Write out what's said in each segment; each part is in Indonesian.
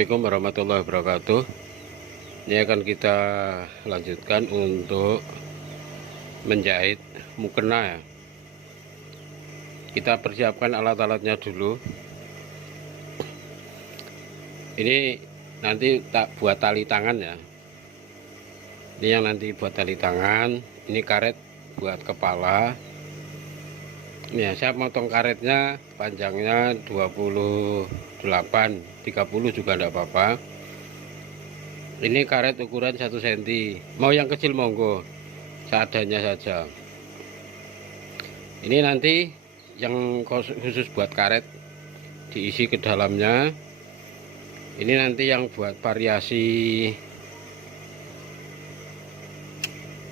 Assalamualaikum warahmatullahi wabarakatuh. Ini akan kita lanjutkan untuk menjahit mukena ya. Kita persiapkan alat-alatnya dulu. Ini nanti tak buat tali tangan ya. Ini yang nanti buat tali tangan. Ini karet buat kepala. Ini ya, saya potong karetnya panjangnya 28, 30 juga tidak apa-apa. Ini karet ukuran 1 cm. Mau yang kecil monggo, seadanya saja. Ini nanti yang khusus buat karet diisi ke dalamnya. Ini nanti yang buat variasi.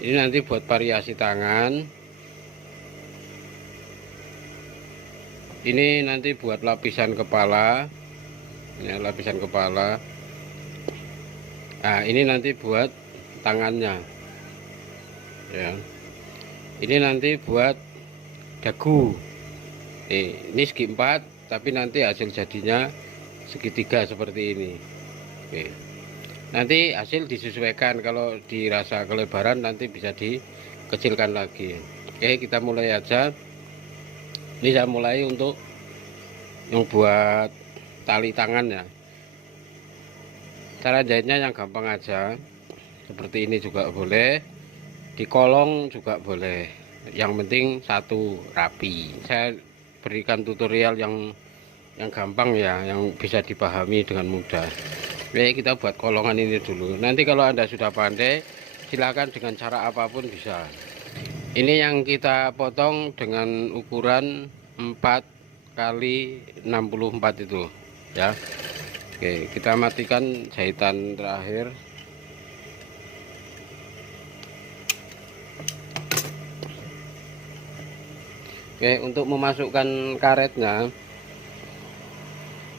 Ini nanti buat variasi tangan. Ini nanti buat lapisan kepala. Ini lapisan kepala. Nah, ini nanti buat tangannya. Ya. Ini nanti buat dagu. Ini segi 4, tapi nanti hasil jadinya segitiga seperti ini. Oke. Nanti hasil disesuaikan, kalau dirasa kelebaran nanti bisa dikecilkan lagi. Oke, kita mulai aja. Ini saya mulai untuk yang buat tali tangan ya. Cara jahitnya yang gampang aja, seperti ini juga boleh, dikolong juga boleh, yang penting satu rapi. Saya berikan tutorial yang gampang ya, yang bisa dipahami dengan mudah. Oke, kita buat kolongan ini dulu. Nanti kalau Anda sudah pandai, silakan dengan cara apapun bisa. Ini yang kita potong dengan ukuran 4 kali 64 itu ya. Oke, kita matikan jahitan terakhir. Oke, untuk memasukkan karetnya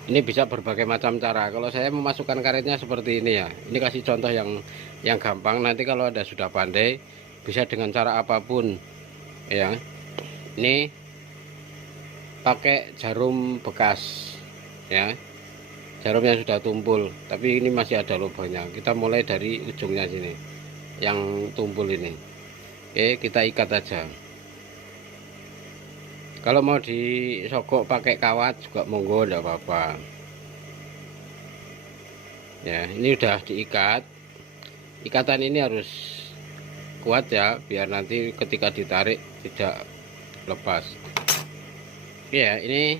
ini bisa berbagai macam cara. Kalau saya memasukkan karetnya seperti ini ya. Ini kasih contoh yang gampang. Nanti kalau Anda sudah pandai, bisa dengan cara apapun ya. Ini pakai jarum bekas ya, jarum yang sudah tumpul, tapi ini masih ada lubangnya. Kita mulai dari ujungnya sini yang tumpul ini. Oke, kita ikat aja. Kalau mau disogok pakai kawat juga monggo, enggak apa-apa ya. Ini udah diikat. Ikatan ini harus kuat ya, biar nanti ketika ditarik tidak lepas. Ya, ini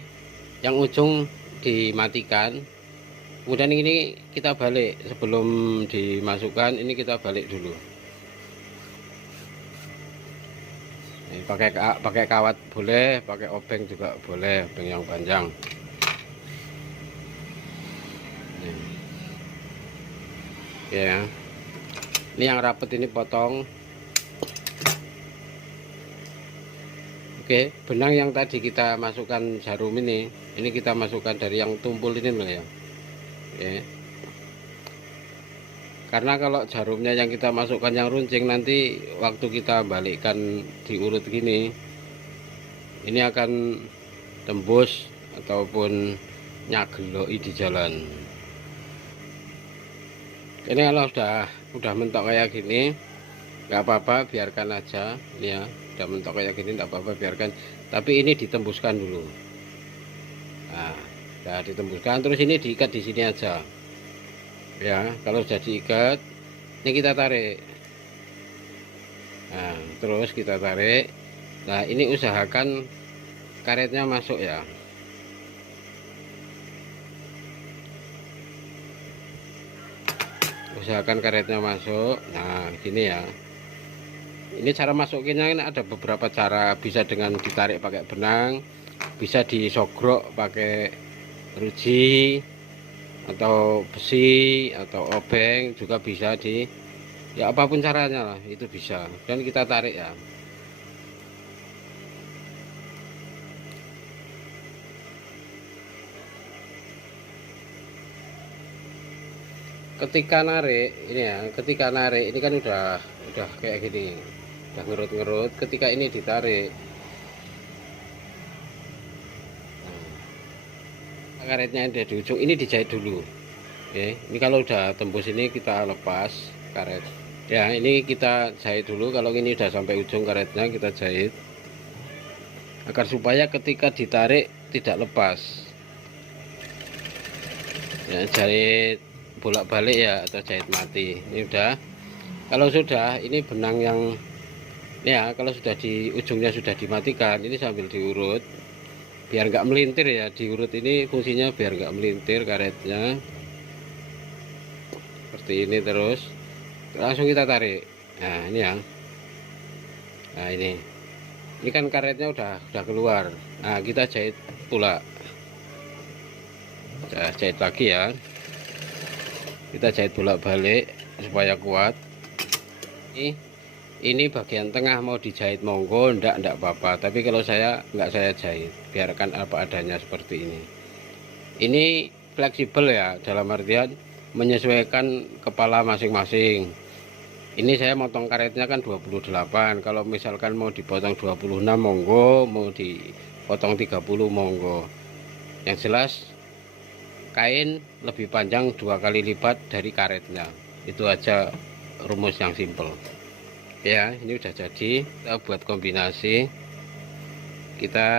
yang ujung dimatikan. Kemudian ini kita balik, sebelum dimasukkan ini kita balik dulu. Ini pakai kawat boleh, pakai obeng juga boleh, obeng yang panjang. Ya, ini yang rapet ini potong. Oke, benang yang tadi kita masukkan jarum ini kita masukkan dari yang tumpul ini loh ya. Oke. Karena kalau jarumnya yang kita masukkan yang runcing, nanti waktu kita balikkan diurut gini, ini akan tembus ataupun nyageloki di jalan. Ini kalau udah mentok kayak gini, nggak apa-apa, biarkan aja. Ini ya, udah mentok kayak gini nggak apa-apa, biarkan. Tapi ini ditembuskan dulu. Nah, udah ditembuskan, terus ini diikat di sini aja. Ya, kalau sudah diikat, ini kita tarik. Nah, terus kita tarik. Nah, ini usahakan karetnya masuk ya. Usahakan karetnya masuk. Nah, gini ya. Ini cara masukinnya ini ada beberapa cara. Bisa dengan ditarik pakai benang, bisa disogrok pakai ruji atau besi atau obeng, juga bisa ya apapun caranya lah, itu bisa. Dan kita tarik ya. Ketika narik ini ya, ketika narik ini kan udah kayak gini, udah ngerut-ngerut. Ketika ini ditarik, karetnya ada di ujung, ini dijahit dulu. Oke, ini kalau udah tembus ini kita lepas karet. Ya, ini kita jahit dulu. Kalau ini udah sampai ujung karetnya kita jahit agar supaya ketika ditarik tidak lepas. Ya, jahit bolak-balik ya atau jahit mati. Ini udah. Kalau sudah, ini benang yang ya kalau sudah di ujungnya sudah dimatikan, ini sambil diurut biar nggak melintir ya. Diurut ini fungsinya biar nggak melintir karetnya. Seperti ini, terus langsung kita tarik. Nah ini ya, nah ini kan karetnya udah keluar. Nah kita jahit pula, kita jahit lagi ya, kita jahit bolak-balik supaya kuat. Ini bagian tengah mau dijahit monggo, ndak apa-apa, tapi kalau saya nggak saya jahit, biarkan apa adanya seperti ini. Ini fleksibel ya, dalam artian menyesuaikan kepala masing-masing. Ini saya motong karetnya kan 28, kalau misalkan mau dipotong 26 monggo, mau dipotong 30 monggo. Yang jelas kain lebih panjang 2 kali lipat dari karetnya. Itu aja rumus yang simple ya. Ini udah jadi, kita buat kombinasi, kita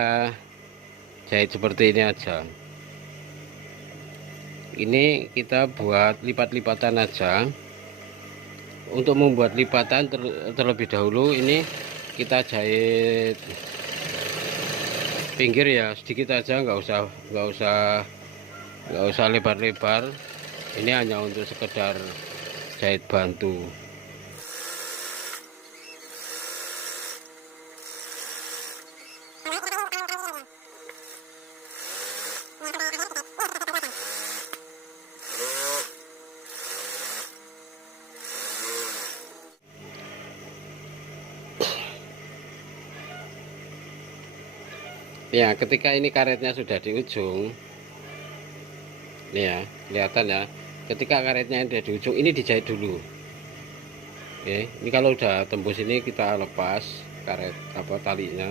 jahit seperti ini aja. Ini kita buat lipat-lipatan aja. Untuk membuat lipatan terlebih dahulu ini kita jahit pinggir ya, sedikit aja, nggak usah lebar-lebar. Ini hanya untuk sekedar jahit bantu. Ya, ketika ini karetnya sudah di ujung, nih ya, kelihatan ya. Ketika karetnya ada di ujung, ini dijahit dulu. Oke, ini kalau udah tembus ini kita lepas karet talinya.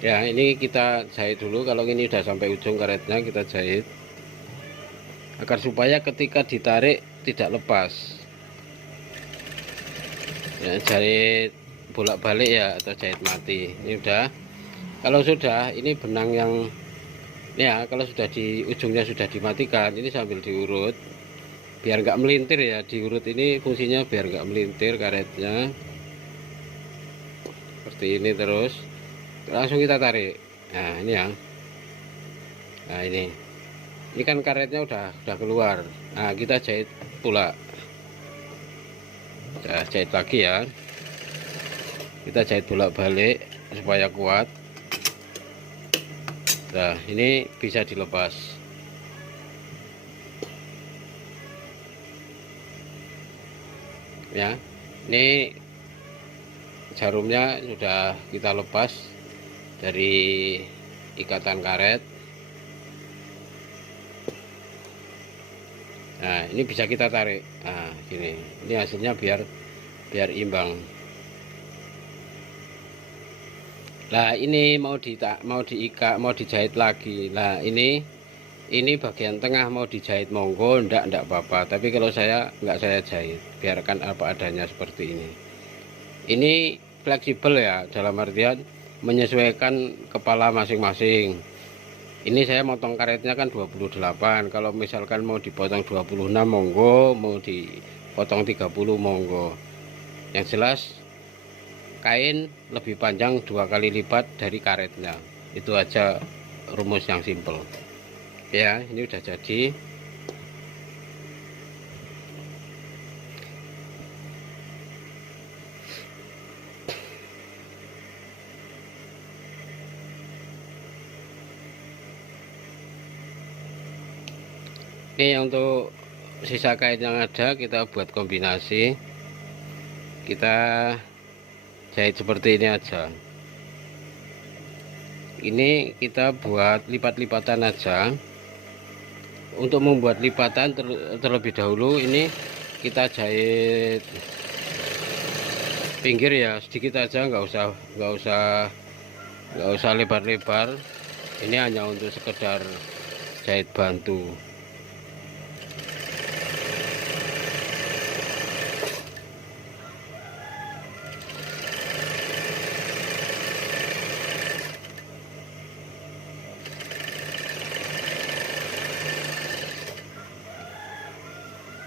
Ya, ini kita jahit dulu. Kalau ini udah sampai ujung karetnya kita jahit agar supaya ketika ditarik tidak lepas. Ya, jahit bolak-balik ya atau jahit mati. Ini udah. Kalau sudah, ini benang yang ya kalau sudah di ujungnya sudah dimatikan, ini sambil diurut biar nggak melintir ya. Diurut ini fungsinya biar nggak melintir karetnya. Seperti ini, terus langsung kita tarik. Nah ini ya, nah ini kan karetnya udah keluar. Nah kita jahit pula, kita jahit lagi ya, kita jahit bolak-balik supaya kuat. Nah ini bisa dilepas ya. Ini jarumnya sudah kita lepas dari ikatan karet. Nah ini bisa kita tarik. Nah gini, ini hasilnya biar imbang. Nah ini mau diikat, mau dijahit lagi. Nah ini bagian tengah mau dijahit monggo, ndak apa-apa, tapi kalau saya nggak saya jahit, biarkan apa adanya seperti ini. Ini fleksibel ya, dalam artian menyesuaikan kepala masing-masing. Ini saya motong karetnya kan 28, kalau misalkan mau dipotong 26 monggo, mau dipotong 30 monggo. Yang jelas kain lebih panjang 2 kali lipat dari karetnya. Itu aja rumus yang simple ya. Ini udah jadi. Ini untuk sisa kain yang ada kita buat kombinasi, kita jahit seperti ini aja. Ini kita buat lipat-lipatan aja. Untuk membuat lipatan terlebih dahulu ini kita jahit pinggir ya, sedikit aja, nggak nggak usah lebar-lebar, ini hanya untuk sekedar jahit bantu.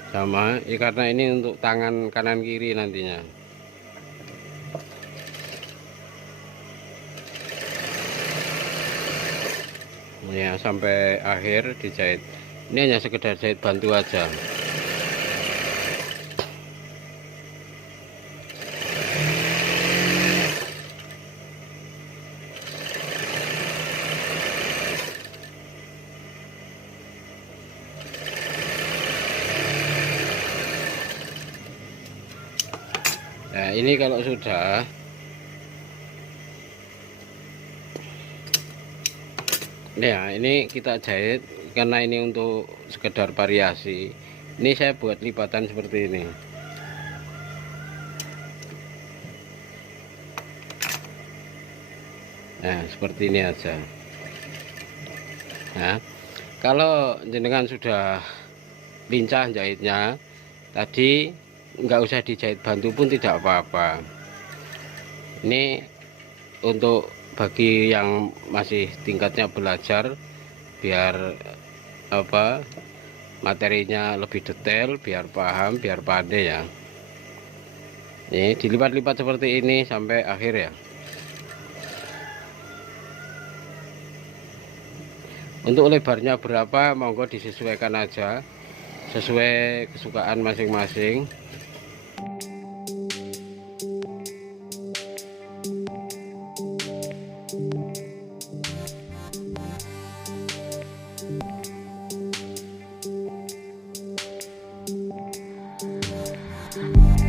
Sama karena ini untuk tangan kanan kiri nantinya. Ya, sampai akhir dijahit. Ini hanya sekedar jahit bantu aja. Nah, ini kalau sudah ya, ini kita jahit karena ini untuk sekedar variasi. Ini saya buat lipatan seperti ini. Nah, seperti ini aja. Nah, kalau jenengan sudah lincah jahitnya, tadi nggak usah dijahit bantu pun tidak apa-apa. Ini untuk bagi yang masih tingkatnya belajar, biar apa materinya lebih detail, biar paham, biar pandai ya. Ini dilipat-lipat seperti ini sampai akhir ya. Untuk lebarnya berapa monggo disesuaikan aja sesuai kesukaan masing-masing.